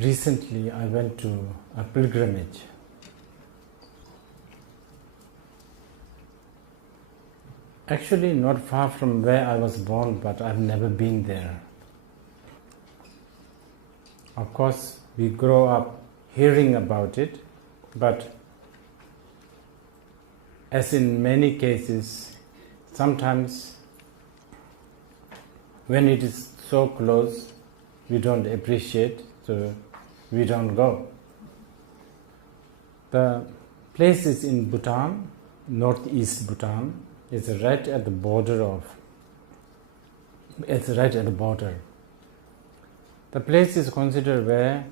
Recently I went to a pilgrimage. Actually not far from where I was born, but I've never been there. Of course, we grow up hearing about it, but as in many cases, sometimes when it is so close, we don't appreciate, so we don't go. The place is in Bhutan, northeast Bhutan. It's right at the border. The place is considered where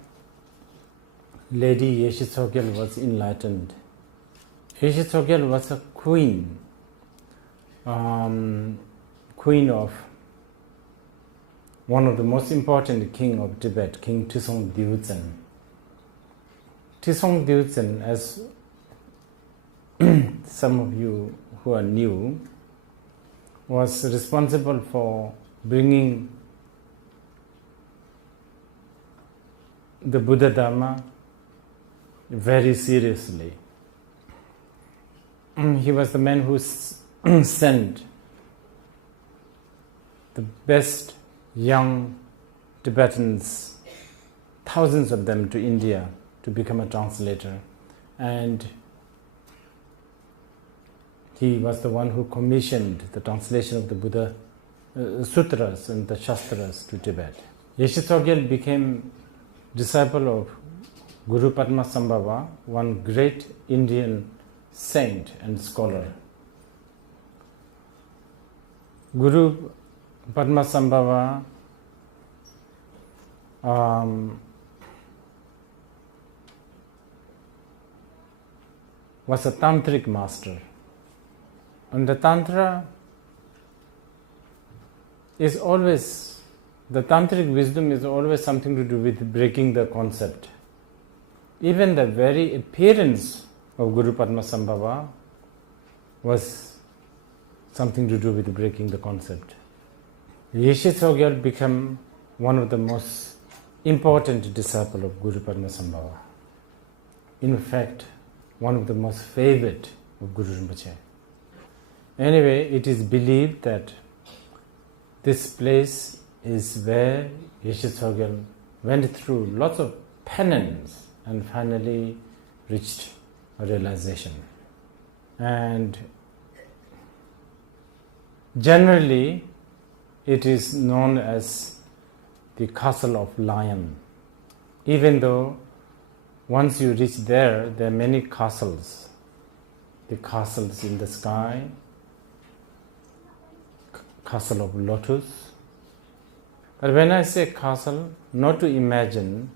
Lady Yeshe Tsogyal was enlightened. Yeshe Tsogyal was a queen of one of the most important king of Tibet, King Trisong Gyaltsen. Trisong Gyaltsen, as some of you who are new, was responsible for bringing the Buddha Dharma very seriously. He was the man who sent the best young Tibetans, thousands of them, to India to become a translator. And he was the one who commissioned the translation of the Buddha sutras and the shastras to Tibet. Yeshe Tsogyal became disciple of Guru Padmasambhava, one great Indian saint and scholar. Guru Padmasambhava was a tantric master. And the tantric wisdom is always something to do with breaking the concept. Even the very appearance of Guru Padmasambhava was something to do with breaking the concept. Yeshe Tsogyal became one of the most important disciples of Guru Padmasambhava. In fact, one of the most favorite of Guru Rinpoche. Anyway, it is believed that this place is where Yeshe Tsogyal went through lots of penance and finally reached a realization. And generally, it is known as the Castle of Lion. Even though once you reach there are many castles. The castles in the sky, Castle of Lotus. But when I say castle, not to imagine,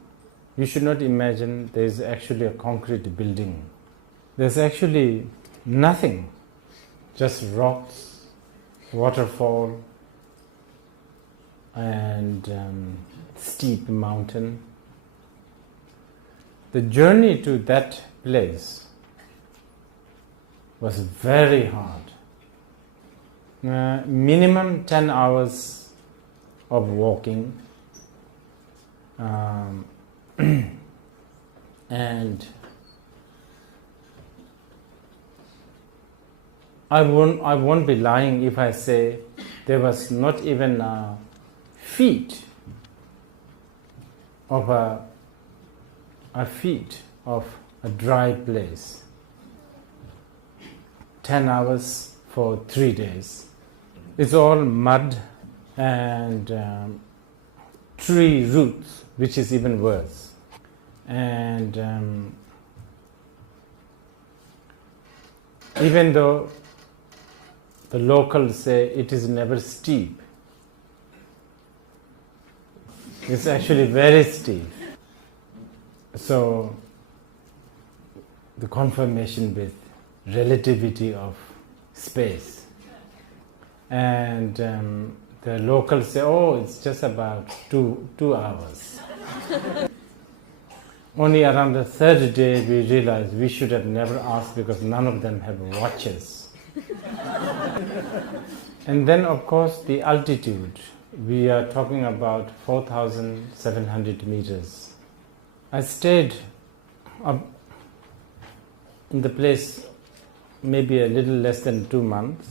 you should not imagine there is actually a concrete building. There's actually nothing, just rocks, waterfall, and steep mountain. The journey to that place was very hard. Minimum 10 hours of walking, and I won't be lying if I say there was not even a feet of a dry place. 10 hours for 3 days. It's all mud and tree roots, which is even worse. And even though the locals say it is never steep, it's actually very steep. So the confirmation with relativity of space. And the locals say, oh, it's just about two hours. Only around the third day we realized we should have never asked because none of them have watches. And then of course the altitude. We are talking about 4,700 meters. I stayed up in the place maybe a little less than 2 months.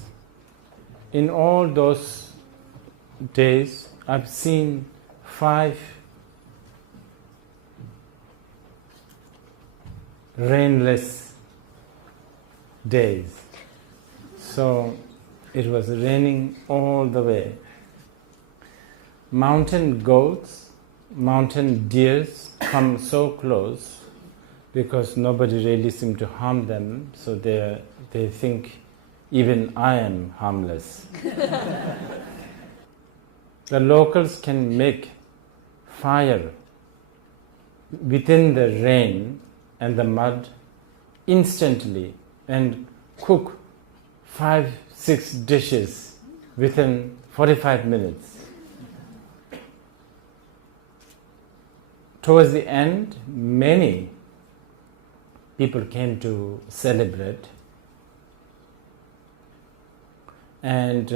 In all those days, I've seen 5 rainless days. So it was raining all the way. Mountain goats, mountain deers come so close because nobody really seemed to harm them, so they think even I am harmless. The locals can make fire within the rain and the mud instantly and cook 5-6 dishes within 45 minutes. Towards the end, many people came to celebrate, and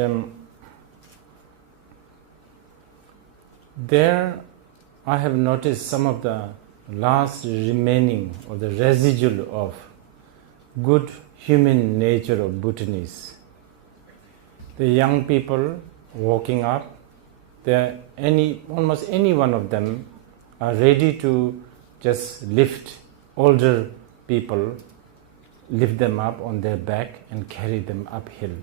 there I have noticed some of the last remaining or the residual of good human nature of Bhutanese. The young people walking up, almost any one of them are ready to just lift older people, lift them up on their back and carry them uphill.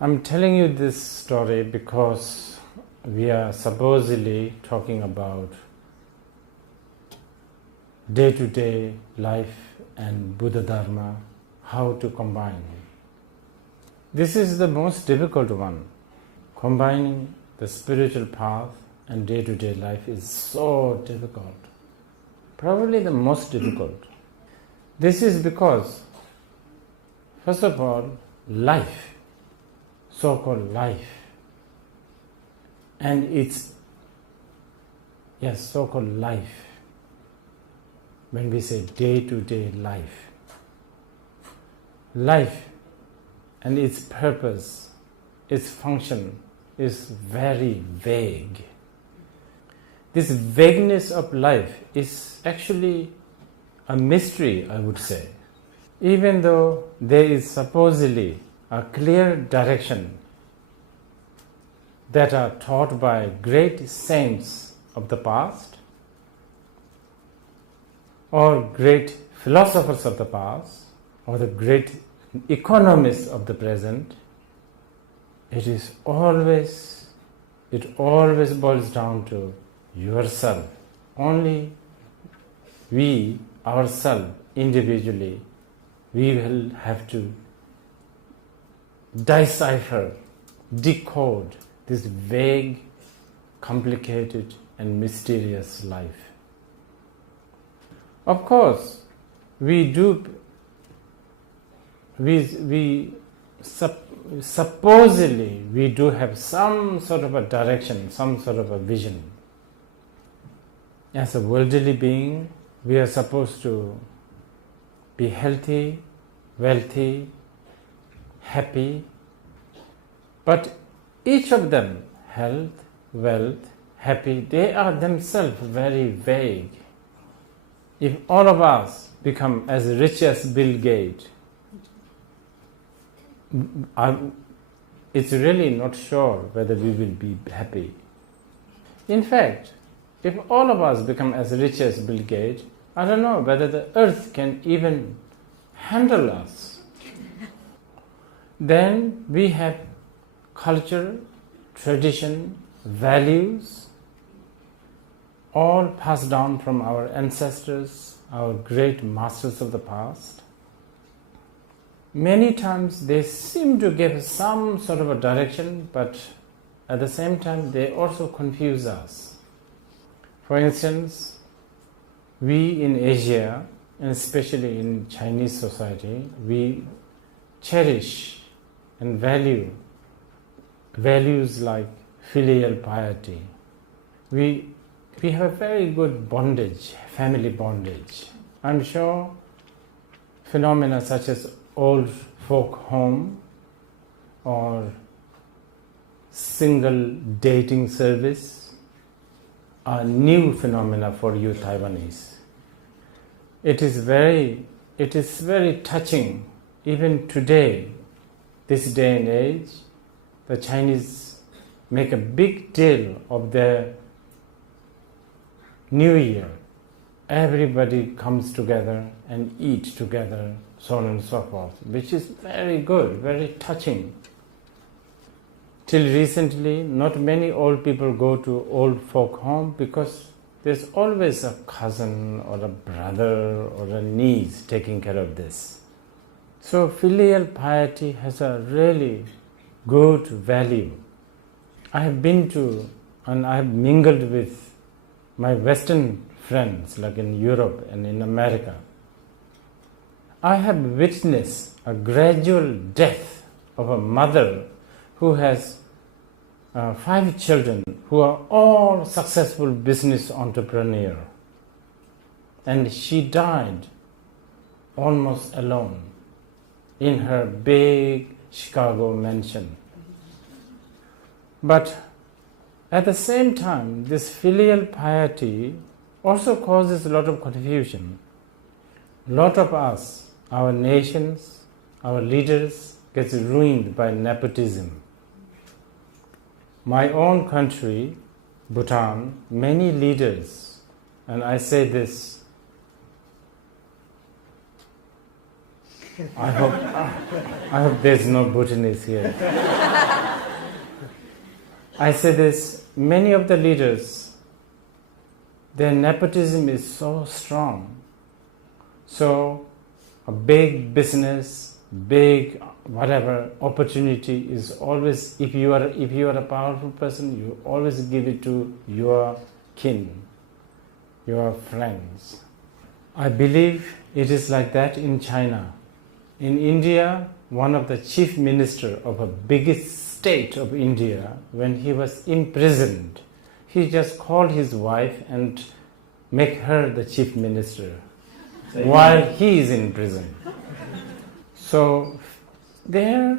I'm telling you this story because we are supposedly talking about day-to-day life and Buddha Dharma, how to combine. This is the most difficult one. Combining the spiritual path and day-to-day life is so difficult. Probably the most difficult. This is because, first of all, life, so-called life, and it's, so-called life, when we say day-to-day life and its purpose, its function is very vague. This vagueness of life is actually a mystery, I would say. Even though there is supposedly a clear direction that are taught by great saints of the past or great philosophers of the past or the great economists of the present, it always boils down to yourself. Only we, ourselves, individually, we will have to decipher, decode this vague, complicated and mysterious life. Of course, supposedly we do have some sort of a direction, some sort of a vision. As a worldly being, we are supposed to be healthy, wealthy, happy, but each of them, health, wealth, happy, they are themselves very vague. If all of us become as rich as Bill Gates, it's really not sure whether we will be happy. In fact, if all of us become as rich as Bill Gates, I don't know whether the earth can even handle us. Then we have culture, tradition, values, all passed down from our ancestors, our great masters of the past. Many times they seem to give some sort of a direction, but at the same time they also confuse us. For instance, we in Asia, and especially in Chinese society, we cherish and value values like filial piety. We have a very good bondage, family bondage. I'm sure phenomena such as old folk home or single dating service a new phenomena for you Taiwanese. It is very touching. Even today, this day and age, the Chinese make a big deal of their New Year. Everybody comes together and eat together, so on and so forth, which is very good, very touching. Till recently, not many old people go to old folk home because there's always a cousin or a brother or a niece taking care of this. So filial piety has a really good value. I have been to and I have mingled with my Western friends like in Europe and in America. I have witnessed a gradual death of a mother who has 5 children who are all successful business entrepreneurs, and she died almost alone in her big Chicago mansion. But at the same time, this filial piety also causes a lot of confusion. A lot of us, our nations, our leaders, gets ruined by nepotism. My own country, Bhutan, many leaders, and I say this, I hope there's no Bhutanese here. I say this, many of the leaders, their nepotism is so strong. So a big business, big whatever opportunity is always, if you are a powerful person, you always give it to your kin, your friends. I believe it is like that in China. In India, one of the chief minister of a biggest state of India, when he was imprisoned, he just called his wife and make her the chief minister while he is in prison. So there are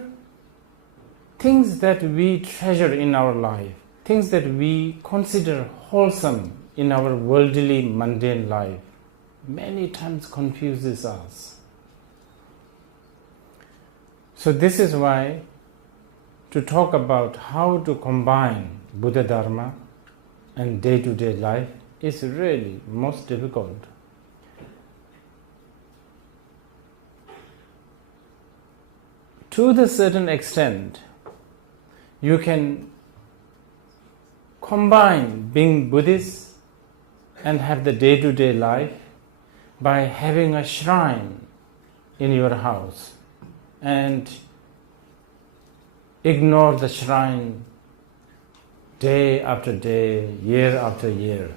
things that we treasure in our life, things that we consider wholesome in our worldly, mundane life, many times confuses us. So this is why to talk about how to combine Buddha Dharma and day-to-day life is really most difficult. To the certain extent, you can combine being Buddhist and have the day-to-day life by having a shrine in your house and ignore the shrine day after day, year after year.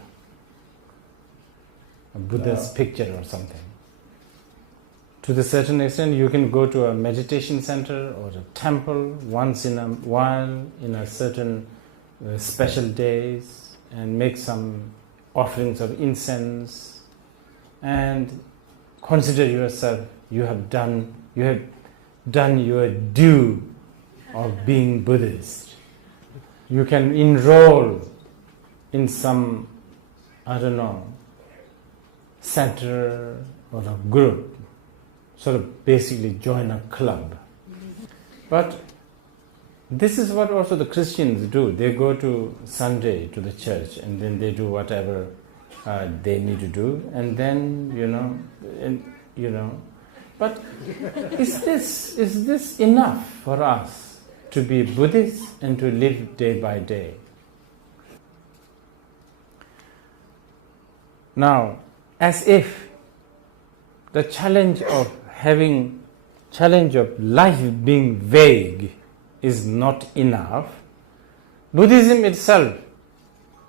A Buddha's picture or something. To the certain extent, you can go to a meditation center or a temple once in a while in a certain special days and make some offerings of incense and consider yourself you have done your due of being Buddhist. You can enroll in some, center or a group, sort of basically join a club. But this is what also the Christians do. They go to Sunday to the church and then they do whatever they need to do, and then But is this enough for us to be Buddhist and to live day by day? Now, as if the challenge of life being vague is not enough, Buddhism itself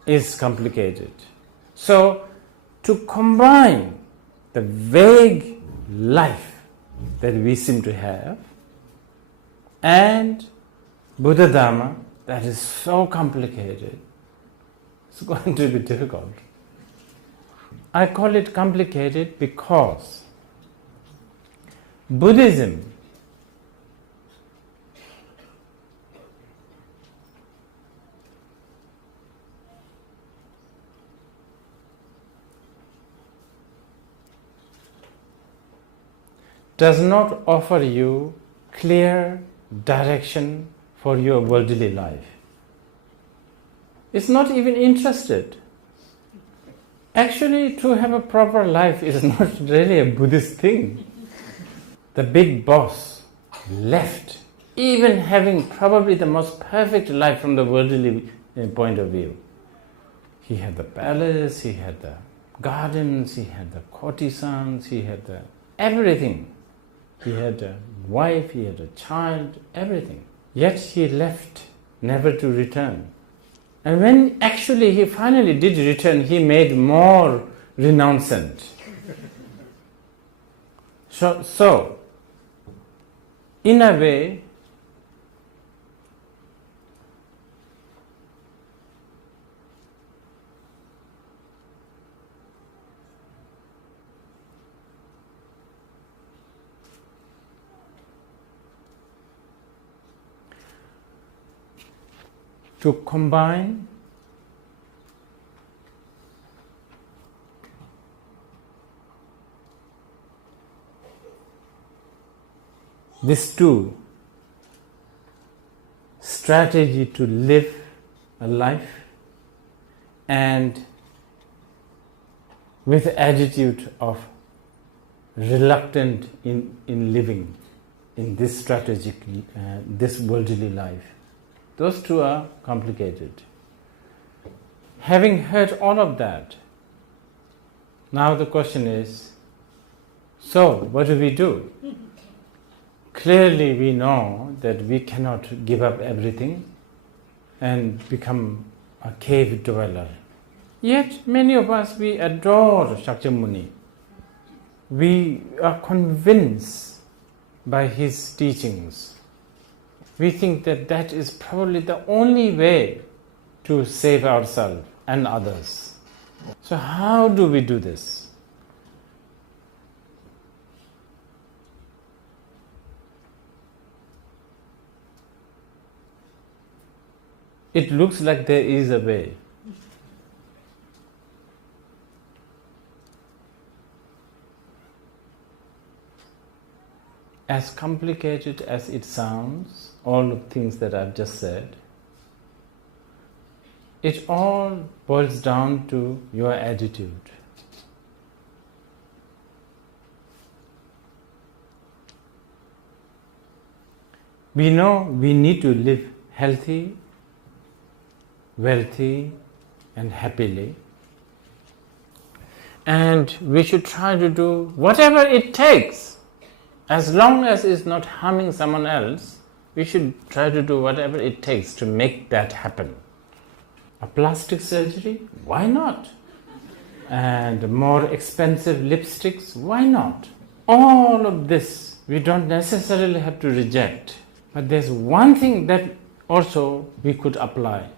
is complicated. So, to combine the vague life that we seem to have and Buddha Dharma that is so complicated, it's going to be difficult. I call it complicated because Buddhism does not offer you clear direction for your worldly life. It's not even interested. Actually, to have a proper life is not really a Buddhist thing. The big boss left, even having probably the most perfect life from the worldly point of view. He had the palace, he had the gardens, he had the courtesans, he had everything. He had a wife, he had a child, everything. Yet he left, never to return. And when actually he finally did return, he made more renouncement. So, in a way, to combine these two strategy to live a life and with attitude of reluctant in living in this strategic, this worldly life. Those two are complicated. Having heard all of that, now the question is, so what do we do? Clearly we know that we cannot give up everything and become a cave dweller. Yet many of us, we adore Shakyamuni. We are convinced by his teachings. We think that that is probably the only way to save ourselves and others. So how do we do this? It looks like there is a way. As complicated as it sounds, all of things that I've just said, it all boils down to your attitude. We know we need to live healthy, wealthy, and happily. And we should try to do whatever it takes. As long as it's not harming someone else, we should try to do whatever it takes to make that happen. A plastic surgery? Why not? And more expensive lipsticks? Why not? All of this we don't necessarily have to reject. But there's one thing that also we could apply.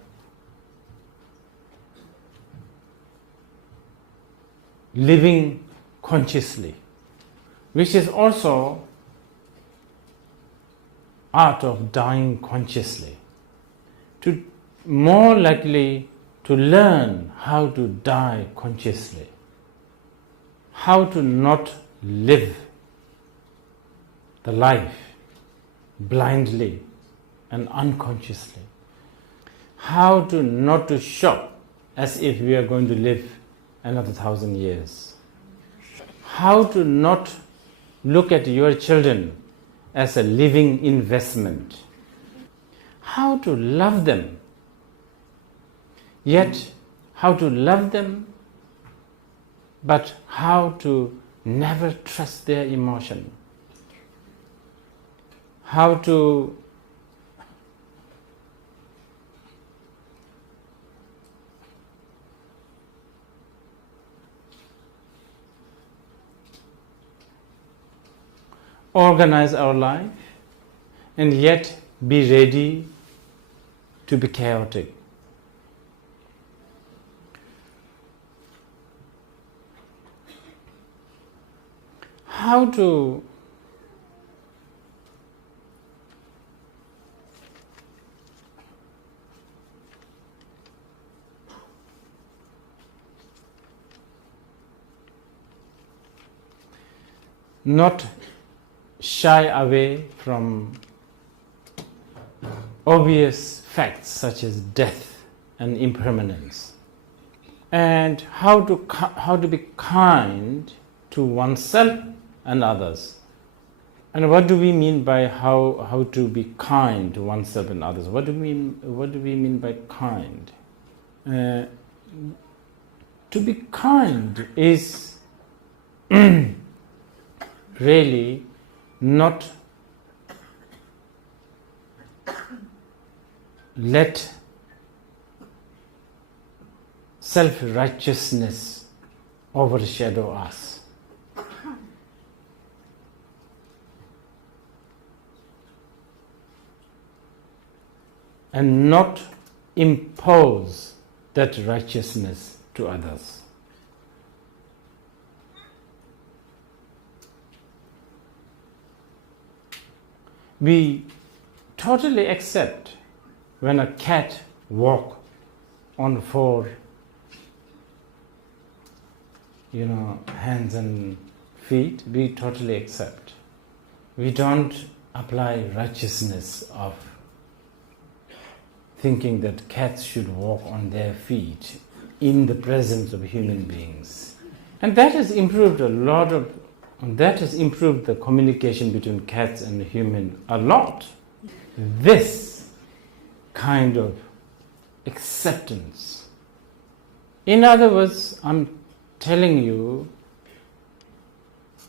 Living consciously, which is also art of dying consciously. To more likely to learn how to die consciously, how to not live the life blindly and unconsciously, how to not to shop as if we are going to live another 1,000 years, how to not look at your children as a living investment, how to love them, yet how to love them, but how to never trust their emotion, how to organize our life and yet be ready to be chaotic. How to not shy away from obvious facts such as death and impermanence, and how to be kind to oneself and others. And what do we mean by how to be kind to oneself and others? What do we mean by kind? To be kind is really not let self-righteousness overshadow us. And not impose that righteousness to others. We totally accept when a cat walks on four, hands and feet. We totally accept. We don't apply righteousness of thinking that cats should walk on their feet in the presence of human beings. And that has improved that has improved the communication between cats and human a lot. This kind of acceptance. In other words, I'm telling you,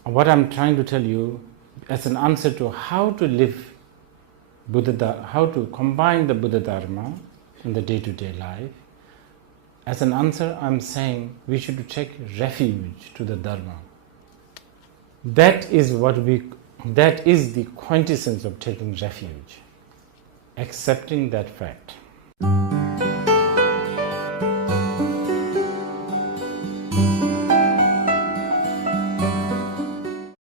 what I'm trying to tell you as an answer to how to live how to combine the Buddha Dharma in the day-to-day life. As an answer, I'm saying we should take refuge to the Dharma. That is the quintessence of taking refuge, accepting that fact.